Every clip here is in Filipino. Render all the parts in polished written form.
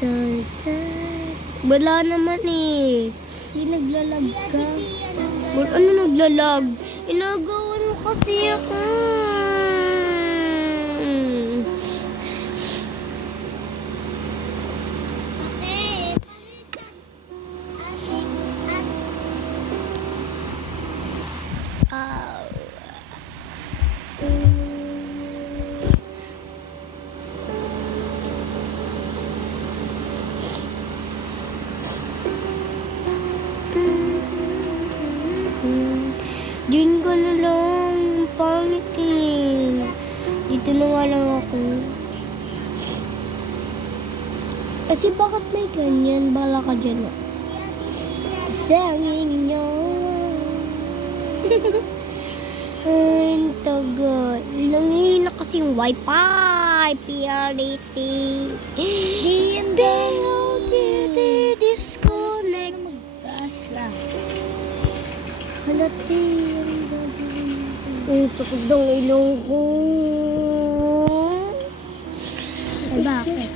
Wala naman eh. Di naglalag ka. Ano naglalag? Inagawan mo kasi ako. Diyan ka na lang, pangit eh. Dito na nga lang ako. Kasi bakit may ganyan? Bala ka dyan. Kasi ang inyo. Ay, tagal. Langihina kasi yung wifi. PRAT. Disconnect. Halati. Ang sakit ng ilong ko. Eh, bakit?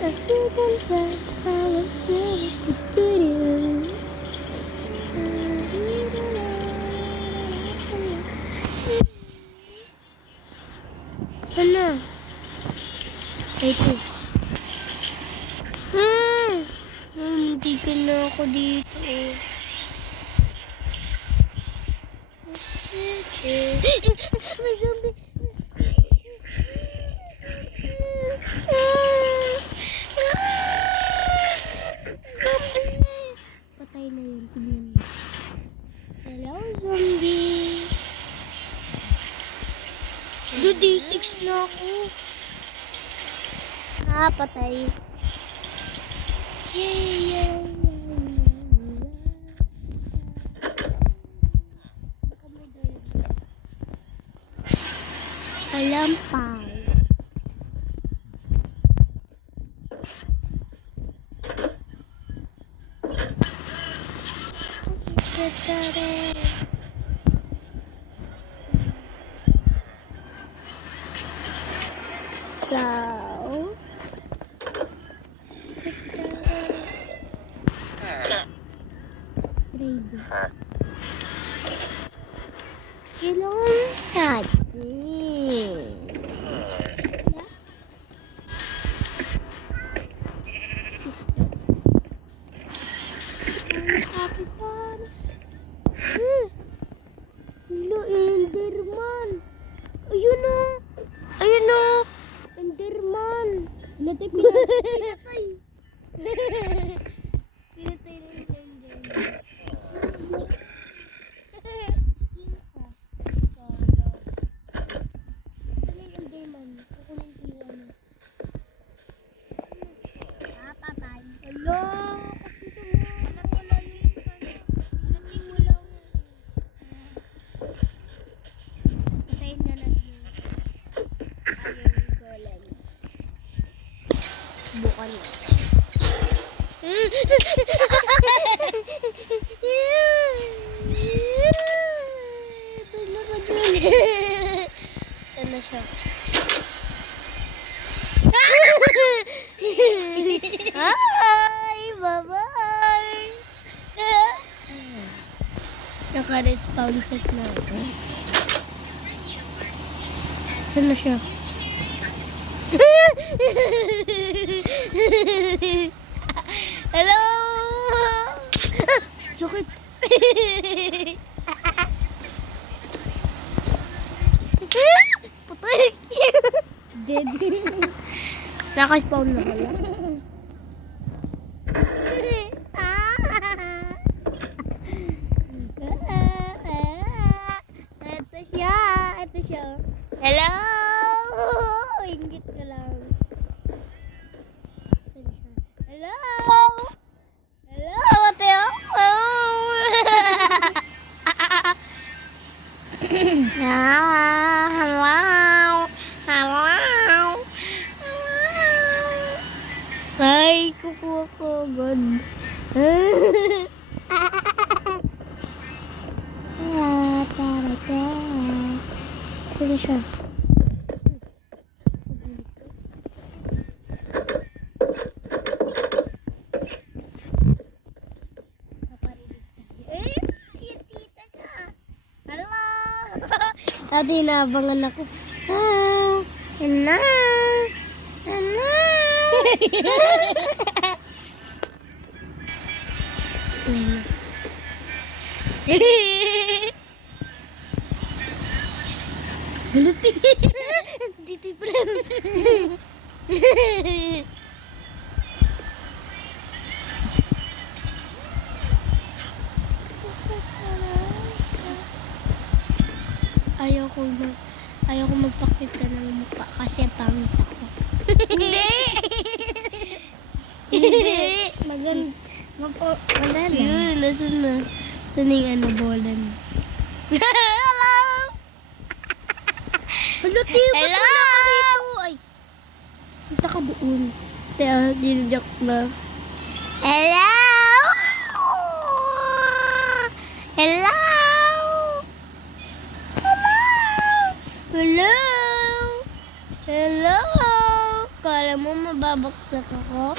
Sana. Ito. Hindi ka na ako dito. May zombie. Patay na yun. Tingnan mo. Hello, zombie. D6 na ako. Patay. Yay. Alampaw. Kailangan natin. Hello, Enderman. Ayun o. Enderman. Pinatay. Pinatay na yung Enderman. Bukan na. Bala ka dyan. Saan na siya? Hi! Bye-bye! Naka-respawn set na ako. Saan na siya? Hello! Sakit! Patay! Dead. Naka-spawn na pala. Ito siya. Hello! Ingit ka lang. Hello! Hello! Hello! Hello! Ay, kukuha ko. God. Saan siya? Dati inaabangan ako. Hala. Hala. Haluti. Dito pala. Ayoko magpakita ng mukha kasi pangit ako. Hindi! Hindi! Wala lang. Yun, nasan na? Saan yung bolan? Hello! Hello, Tiyo! Hello! Ay! Punta ka doon. Kaya, dinadyak na. Hello! Hello! Hello! Hello! Kala mo mababaksak ako?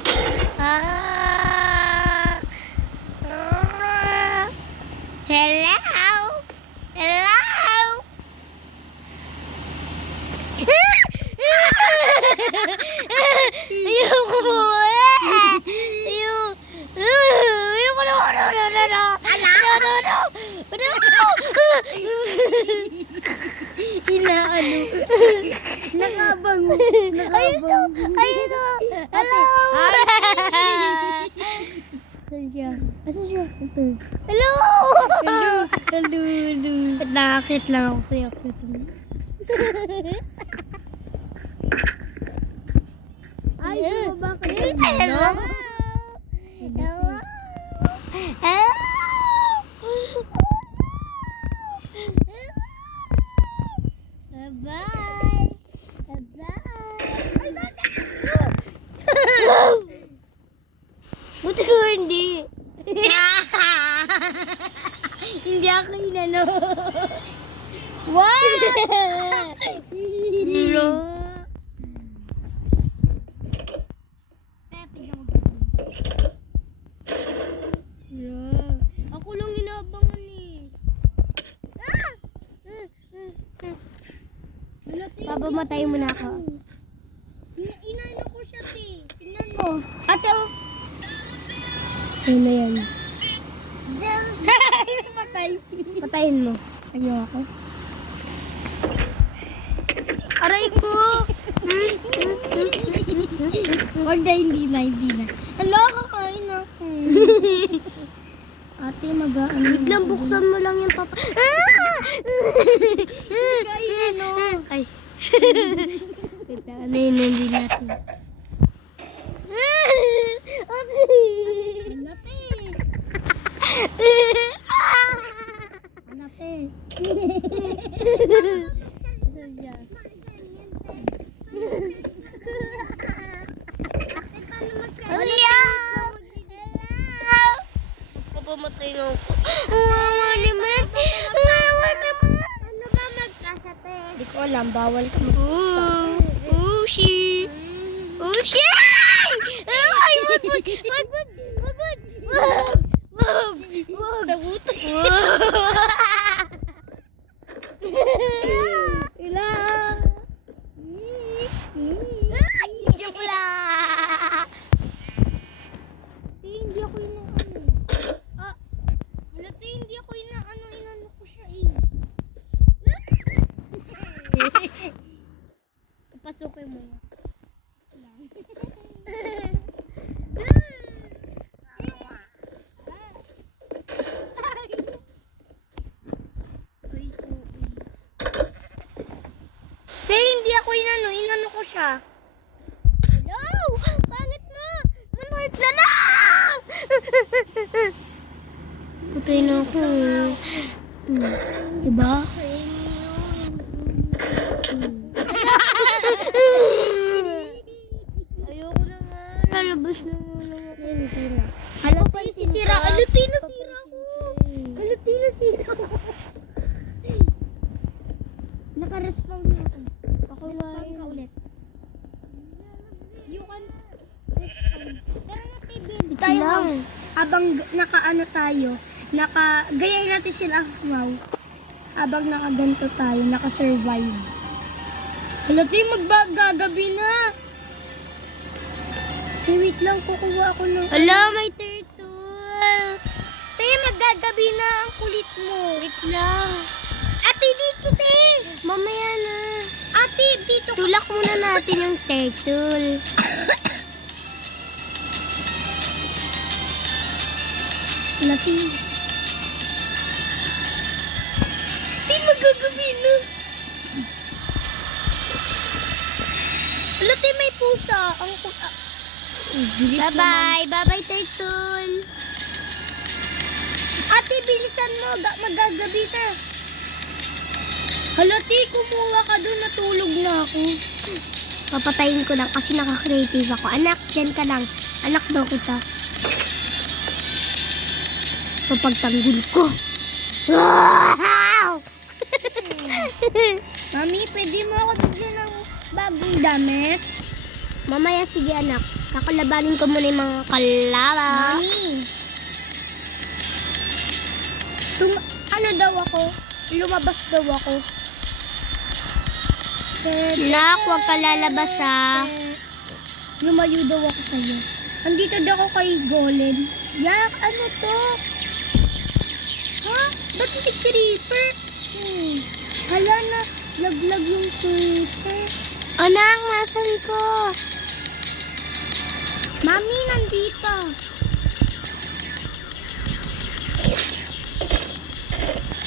Hello! Hello! Ayoko mo Ayoko Inaano. Nakabang. Nakabang. Ayun o. Hello. Asan siya? Asan siya? Hello. Hello. Hello. Nakakit lang ako sa'yo. Ay, bumaba ka na. Hello. Hello. Hello. Bye! Bye! Ay, bakit? Buti ko hindi. Hindi ako inano. What? No. Ako lang inaabangan eh. Papamatay mo na ako. Inano ko siya, te. Tingnan mo. Ate, oh. Sino yan? Patay. Patayin mo. Ayoko. Aray ko. Wag na, hindi na. Hala, kakain ako. Ate, mag-aan. Wait lang, buksan mo lang yung papa. Kain, no? Ay. Kita, ano yun, hindi natin. Hanapin. Papamatay nga ako. Wawa naman. Wawa naman. Ano ba magkasate? Hindi ko alam. Bawal ka magkasate. Ushi! Ushi! Ay! Wag! Nabutay. Ilang! Joke lang! Hindi ako inaano. Halata, hindi ako inano ko siya eh. Papasukin mo. Hindi ako inano ko siya. Hello! Pangit na! Manort na lang! Putay na ako. Diba? Ayoko na nga. Lalabas na muna ako. Halatay sisira. Halatay na sira ko. Halatay na sira ko. Naka-respawn na ako. Respawn ka ulit. You can respawn. Pero natibig tayo habang naka-ano tayo. Gayahin natin sila. Wow. habang nakaganto tayo, nakasurvive. Hala, Tay, maggagabi na. Tay, wait lang, kukuha ako ng... Hala, may turtle. Tay, maggagabi na, ang kulit mo. Wait lang. Ate, dito, Tay. Mamaya na. Ate, dito. Tulak muna natin yung turtle. Hala, Tay. Tay, maggagabi na. Hala, Tay, may pusa. Ang bye-bye. Bye-bye, turtle. Ate, bilisan mo. Magagabi na. Hala, Tay, kumuha ka doon. Natulog na ako. Papatayin ko lang kasi naka-creative ako. Anak, dyan ka lang. Anak daw kita. Papagtanggol ko. Wow! Mami, pwede mo ako bigyan ng bagong damit? Mamaya, sige anak. Kakalabanin ko muna yung mga kalala. Mami! Ano daw ako? Lumabas daw ako. Nak, huwag ka lalabas ha. Lumayo daw ako sa'yo. Andito daw ako kay Golem. Yak, ano to? Ha? Ba't may creeper? Hala na, laglag yung creeper. Anak, nasan ko? Mami, nandito.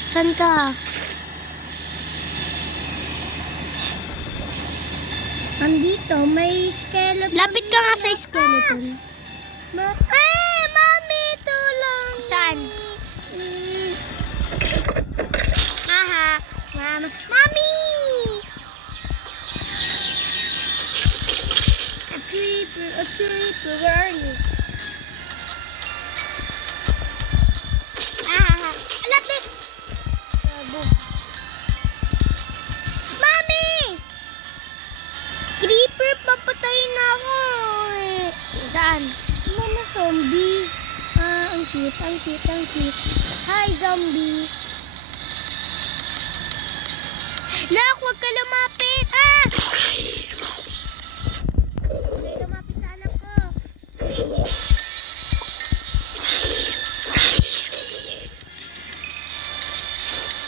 Saan ka? Nandito, may skeleton. Lapit ka nga sa skeleton. Mami, tulong. Saan? Aha, mama. Mami! A creeper, where are you? Aha, lapit. Mami! Creeper, papatayin na ako. Saan? Mama, zombie. Ang cute, ang cute, ang cute. Hi, zombie. Nak, huwag ka lumapit. Huwag ka lumapit sa anak ko.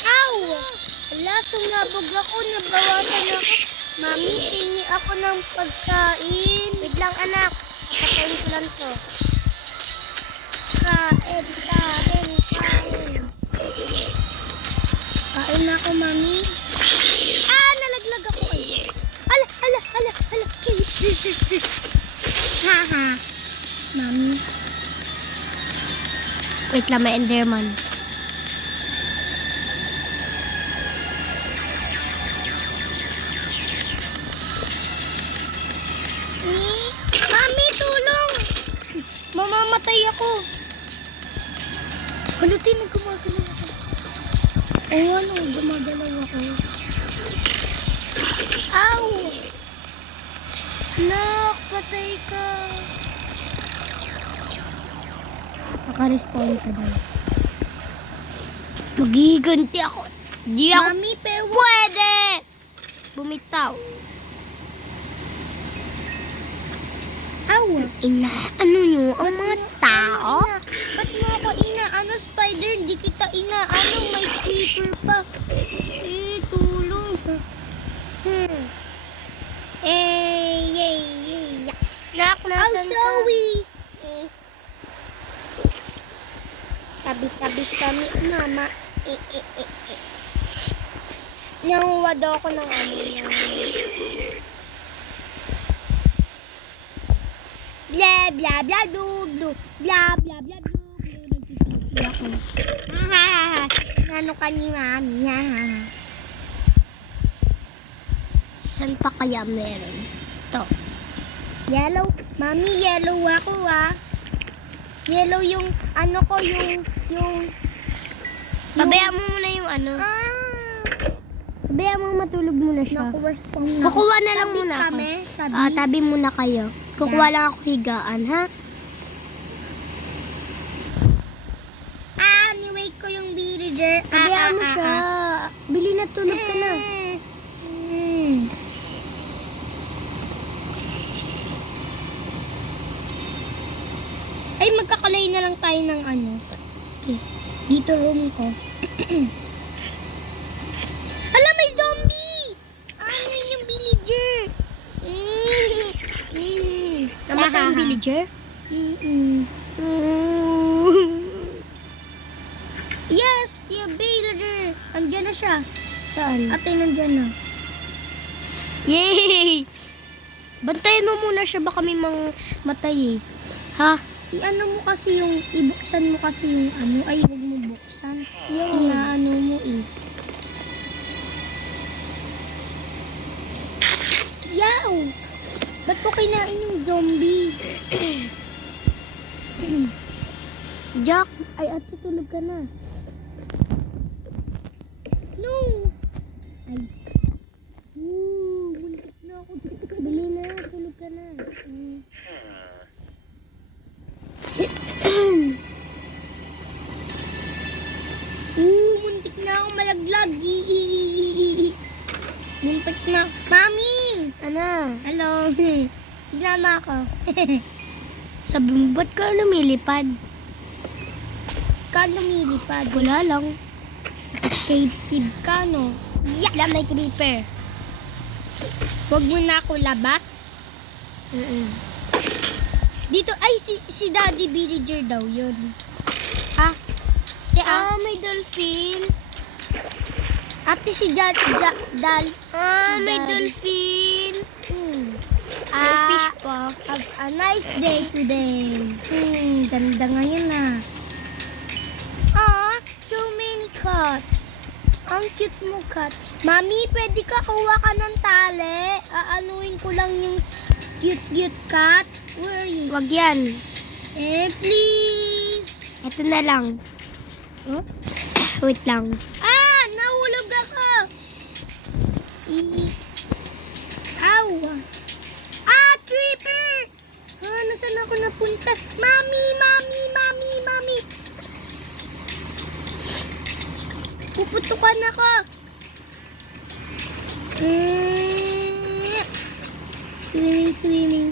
Ow! Wala, sumabog ako. Nabawasan ako. Mami, pingi ako ng pagkain. Wait lang, anak. Patayin ko lang to. Kain. Kain na ako, mami. Nalaglag ako. Ala. Haha. Mami. Wait lang, may enderman. Mami, tulong! Mamamatay ako. Halutin, gumagalaw ako. Ano, gumagalaw ako. Ow! Nak, patay ka. Naka-respawn ka daw. Magiganti ako. Di ako. Mami, pwede! Bumitaw. Ina, ano nyo? Ang mga tao? Ba't mo ako inaano, spider? Di kita inaano, may creeper pa. Tulong. Nak, nasan ka? Tabi-tabi kami, mama. Nanguha daw ako ng ano. Blah blah blah blah blah blah blah blah. Ano ka ni mami? Saan pa kaya meron? To. Yellow. Mami, yellow ako Yellow yung ano ko, yung pabayaan mo muna yung ano. Pabayaan mo matulog muna siya. Kukuha na lang muna ako. Tabi muna kayo. Kukuha lang ako higaan, ha? Niwake ko yung villager. Pabayaan mo siya. Bili na, tulog ka na. Ay, magkakalay na lang tayo ng ano. Dito room ko. Hala, may zombie! Ano yun yung villager? Namatay yung villager? Yes, yung villager. Andiyan na siya. Saan? Ate, nandyan na. Yay! Bantayan mo muna siya, baka may mga matay eh. Ha? I-ano mo kasi yung, ibuksan mo kasi yung ano, ay huwag mo buksan. Yung ano mo eh. Yaw! Ba't ko kinain yung zombie? Jack, ay ate, tulog ka na. No! Ay. Muntik na ako. Bili na, tulog ka na. Muntik na ako malaglag. Muntik na. Mami! Ano? Hello. Ginama ako. Sabi mo, ba't ka lumilipad? Ka lumilipad? Wala lang. Creative ka, no? Wala, may creeper. Huwag mo na ako labat. Dito, ay, si Daddy Villager daw yun. Ha? May dolphin. Ate, si Dal. May dolphin. May fish pa. Have a nice day today. Ganda ngayon ah. So many cats. Ang cute mo, cat. Mami, pwede ka kuha ka ng tali. Aanuin ko lang yung cute cat. Where are you? Wag yan. Please. Ito na lang. Oh? Wait lang. Nahulog ako. Ow. Creeper. Nasaan ako napunta? Mami. Puputukan ako. Swimming.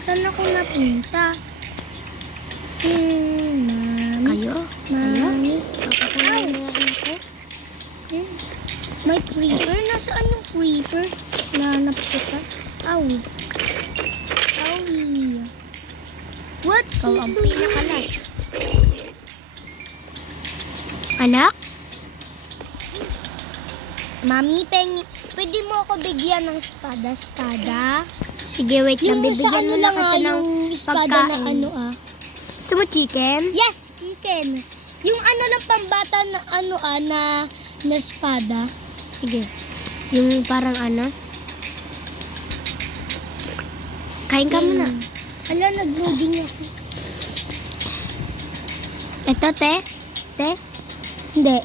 Saan ako napunta? Mami. Mami. May creeper? Nasaan yung creeper? Nanap ko pa. Owie. What's it ang pinakalas? Anak? Mami, pwede mo ako bigyan ng espada? Sige, wait lang. Bibigyan mo lang kita ng pagkain. Na ano Gusto mo chicken? Yes, chicken. Yung ano ng pambata na ano na espada. Sige. Yung parang ano. Kain ka muna. Ala, nag-loading ako. Ito, te? Hindi.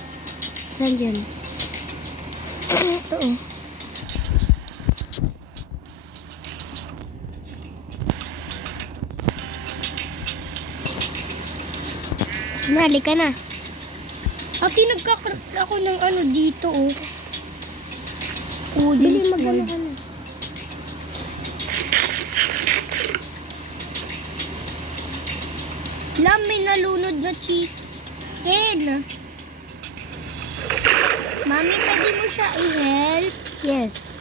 Saan dyan? Ito, oh. Mali ka na. Ate, nagkakaroon ako ng ano dito, oh. Bili, magano ka na. May nalunod na chicken. Mami, pwede mo siya i-help? Yes.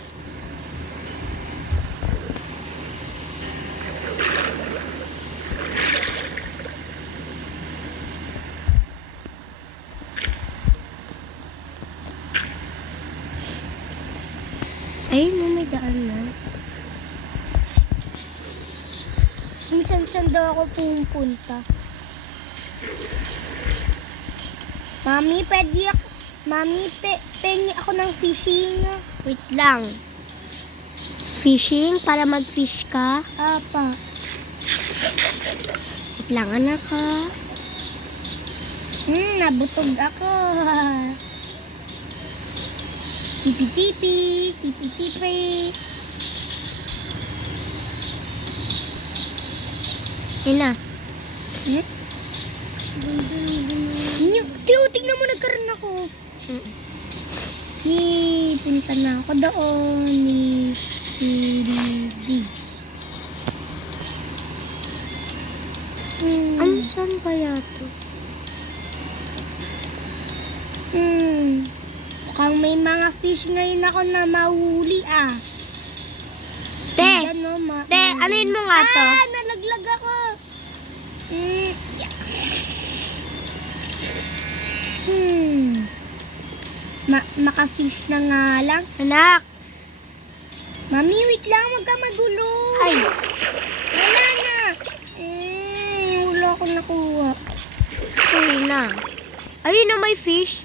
Ayun, may daan na. Minsan daw ako pumunta. Mami, pwede ako. Mami, pengi ako ng fishing. Wait lang. Fishing? Para mag-fish ka? Apa. Wait lang, anak ha. Nabutog ako. Pipi-pipi. Yun na. Tingnan mo, nagkaroon ako. Yay, punta na ako doon. Ano saan kaya to? Mukhang may mga fish ngayon ako na mahuli ah. Te, Ano, anuin mo nga to? Nalaglag ako. Yeah. Maka-fish na nga lang. Anak! Mami, wait lang. Huwag ka magulo. Ay! Wala na. Wala ko nakuha. Sorry na. Ayun na may fish.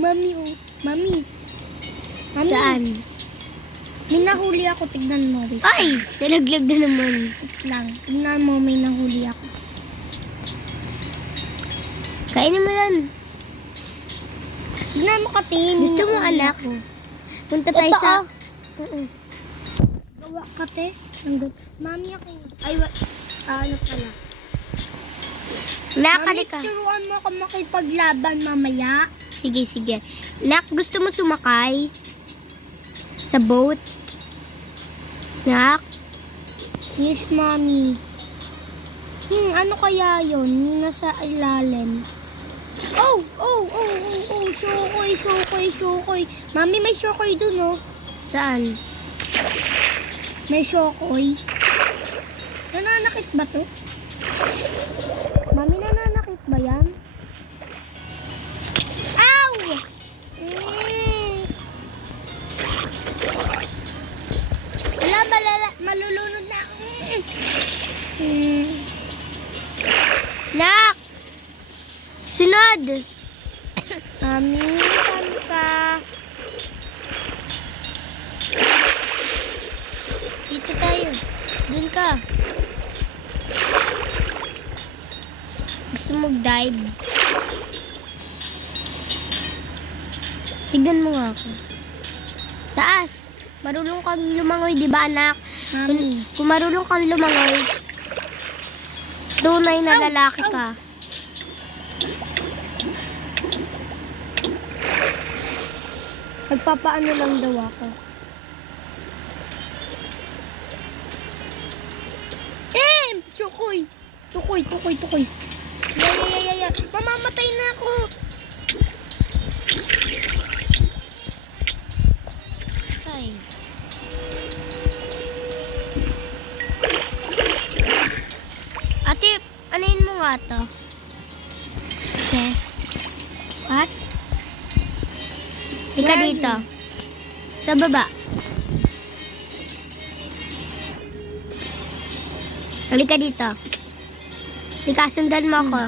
Mami, oh. Mami. Saan? May nahuli ako. Tignan mo. Wait. Ay! Nalaglag na naman. Wait lang. Tignan mo, may nahuli ako. Kainin mo yan. Tignan mo, Katin. Gusto mo, anak? Punta tayo Ito, sa... Gawa, Kate. Mami, ako. Ay, ano pala? Nak, Mami, halika. turuan mo ako makipaglaban mamaya. Sige, sige. Nak, gusto mo sumakay? Sa boat? Nak? Yes, Mami. Ano kaya yun? Nasa ilalim. Shokoy. Mami, may shokoy dun, oh. Saan? May shokoy. Nananakit ba to? Mami, nananakit ba yan? Ow! Malulunod na ako. Nak! Sunod! Mami, saan ka? Dito tayo. Dun ka. Gusto mag-dive? Tignan mo nga ako. Taas! Marunong kang lumangoy, di ba anak? Mami. Kung marunong kang lumangoy, tunay na lalaki ka. Magpapaano lang daw ako. Tukoy. Yaya. Mamamatay na ako. Ay. Ate, anuin mo nga to? Okay. What? Ika Where dito. Sa baba. Halika dito. Halika, sundan mo ako.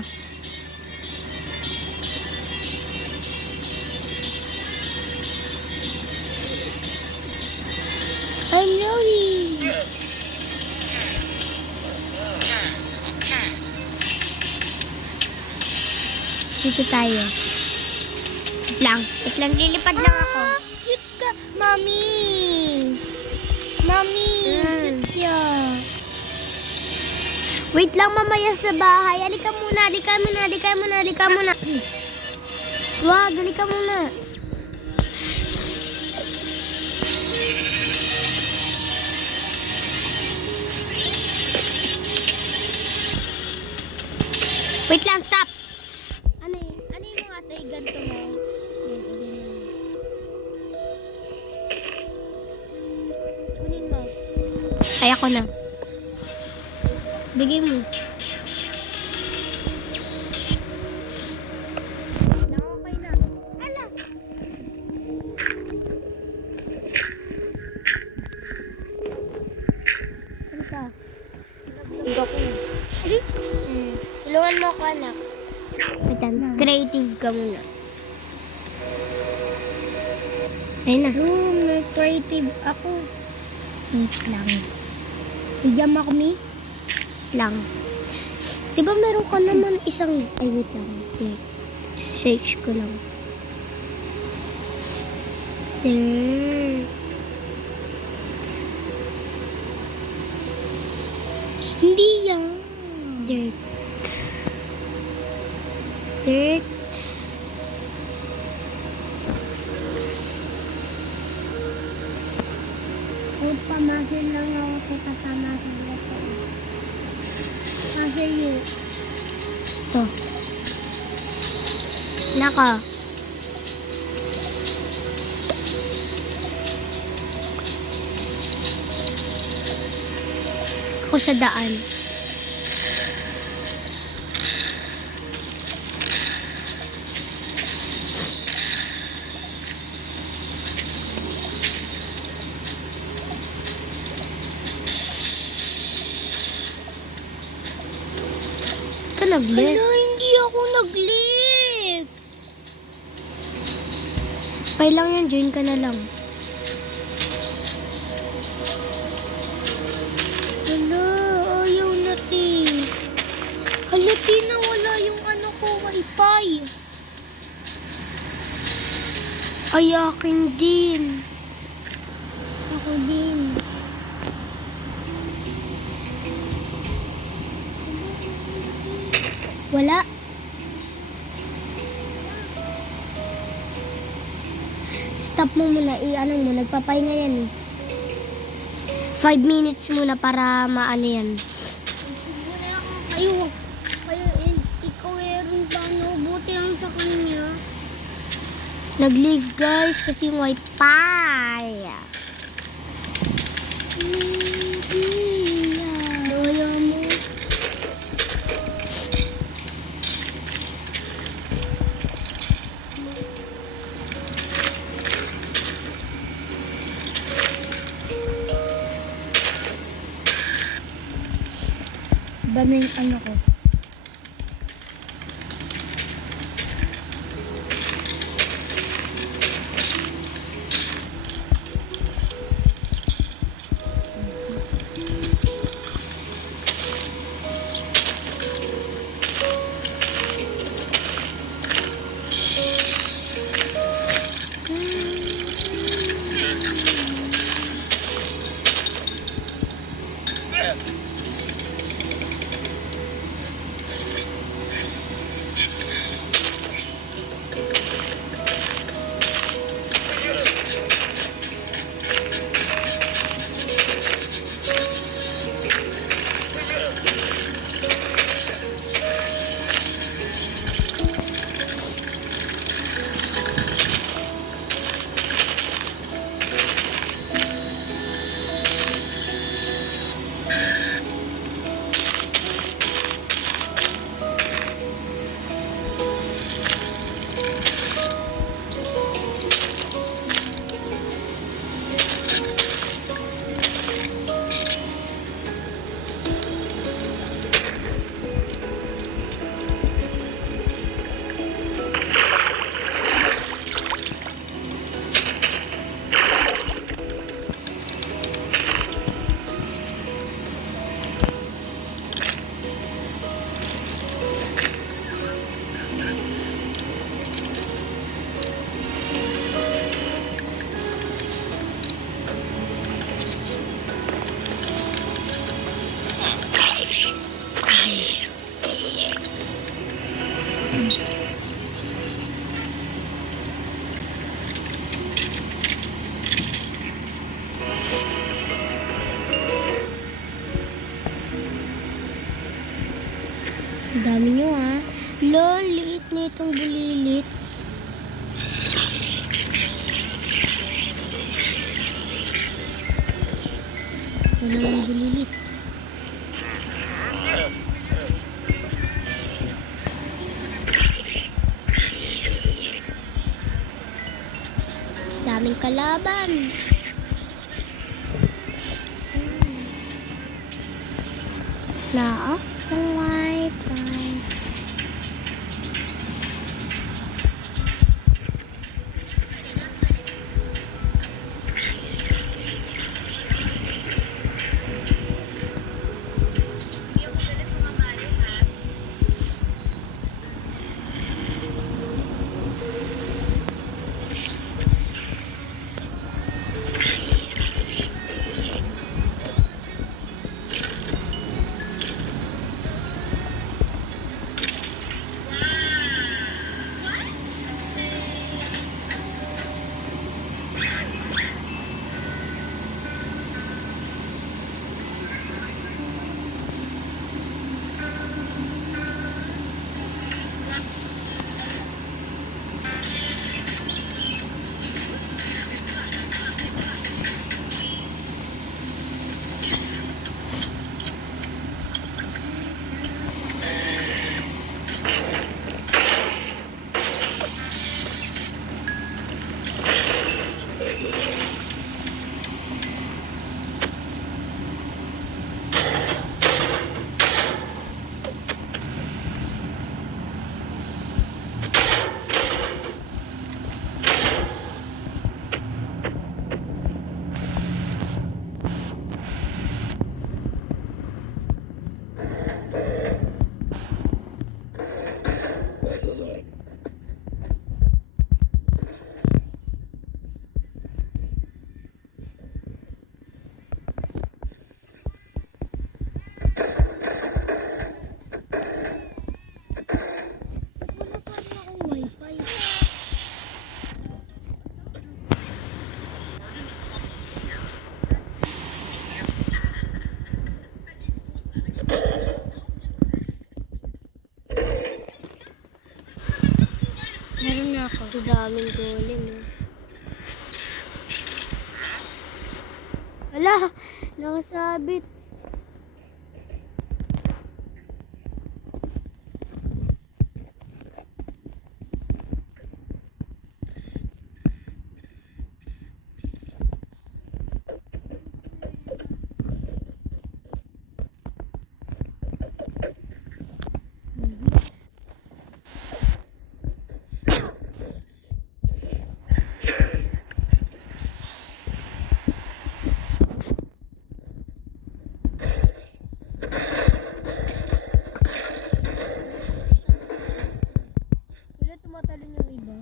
I'm going. Dito tayo. Wait lang, lilipad lang ako. Cute ka. Mami. Cute ya. Wait lang, mamaya sa bahay. Halika muna. Wag, halika muna. Wait lang, stop. Ano yung mga tayo ganito mo? Kunin mo. Ay, ako na. Bigay mo. Nakakay na. Ala! Ano ka? Hindi ako. Tulungan mo ako, anak. Creative ka muna. Ayun na. May creative ako. Wait lang. Bigyan mo kami. Lang. Diba meron ka naman isang... Ay, wait lang. Okay. Search ko lang. There. Hindi yan. Dirt. Dirt. Kung pamasin lang ako, kita pamasin ito. Kasi yun. Ito. Naka. Ako sa daan. Ito nag-lift. Hala, hindi ako nag-lift. Pay lang yan, join ka na lang. Hala, ayaw na, Ti. Hala, Ti, nawala yung ano ko, wifi. Ay, akin din. Ako din. Wala. Stop mo muna. I-ano mo. Nagpapahinga yan eh. 5 minutes muna para maano yan. Wala ka kayo. Ikaw meron pa, no? Buti lang sa kanya. Nag-leave guys kasi yung wifi. Lola mo. Ba na yung ano ko? Dami nyo ha. Lol, liit na itong bulilit. Ano yung bulilit? Daming kalaban. Na-off ang wifi. Ito daming golem. Wala, nakasabit. Wala, tumatalon yung iba.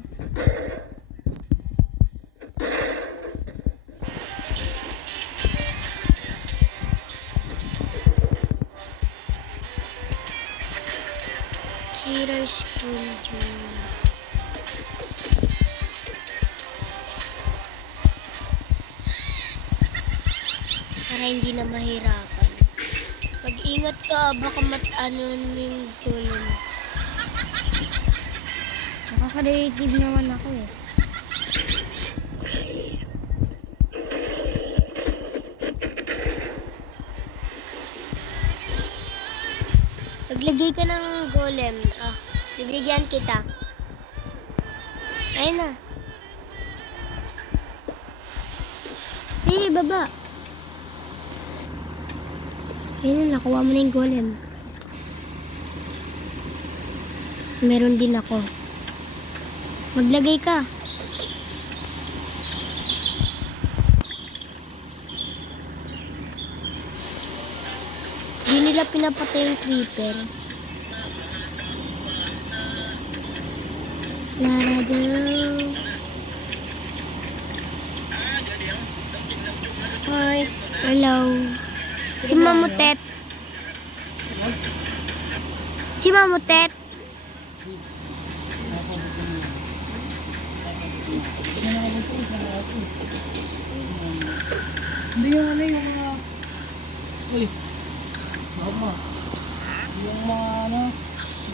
Killer School Junior. Para hindi na mahirapan. Mag-ingat ka, baka ano yung golem. Nakaka-creative naman ako eh. Maglagay ka ng golem. Bibigyan kita. Ayun na. Baba. Ayun na, nakuha mo na yung golem. Meron din ako. Maglagay ka. Hindi nila pinapatay yung creeper. Lara daw. Hi. Hello. Si Mamutet. Si Mamutet. Hindi yung ano yung mga... Uy! Mama. Yung mga ano,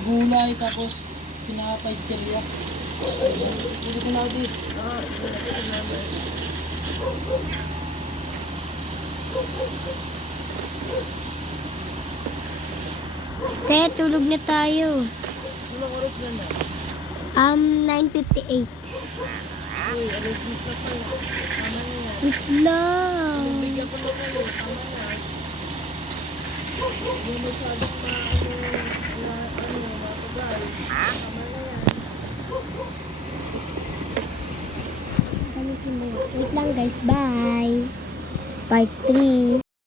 gulay tapos pinapay cherya. Pwede ko na din. Kaya tulog na tayo. Ilang oras na na? 9:58. Uy, alas 10 na tayo. Tama na yan. Wait lang. Bigyan ko na kayo. Tama na. Yung masyadong matagal. Tama na yan. Wait lang guys, bye. Part 3.